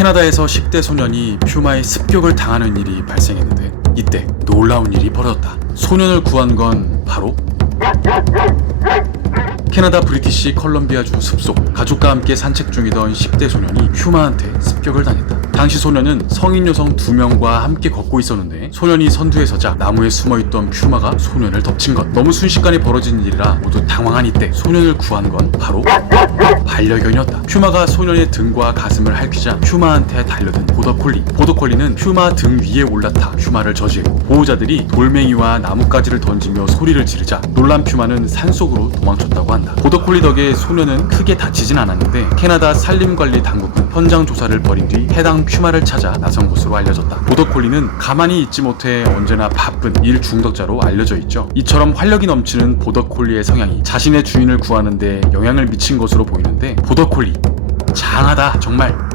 캐나다에서 10대 소년이 퓨마의 습격을 당하는 일이 발생했는데 이때 놀라운 일이 벌어졌다. 소년을 구한 건 바로 캐나다 브리티시 컬럼비아주 숲속 가족과 함께 산책 중이던 10대 소년이 퓨마한테 습격을 당했다. 당시 소년은 성인 여성 두 명과 함께 걷고 있었는데 소년이 선두에 서자 나무에 숨어있던 퓨마가 소년을 덮친 것. 너무 순식간에 벌어진 일이라 모두 당황한 이때 소년을 구한 건 바로 반려견이었다. 퓨마가 소년의 등과 가슴을 핥히자 퓨마한테 달려든 보더콜리. 보더콜리는 퓨마 등 위에 올라타 퓨마를 저지했고 보호자들이 돌멩이와 나뭇가지를 던지며 소리를 지르자 놀란 퓨마는 산속으로 도망쳤다고 한다. 보더콜리 덕에 소년은 크게 다치진 않았는데 캐나다 산림관리 당국은 현장 조사를 벌인 뒤 해당 퓨마를 찾아 나선 것으로 알려졌다. 보더콜리는 가만히 있지 못해 언제나 바쁜 일 중독자로 알려져 있죠. 이처럼 활력이 넘치는 보더콜리의 성향이 자신의 주인을 구하는데 영향을 미친 것으로 보이는데 보더콜리 장하다 정말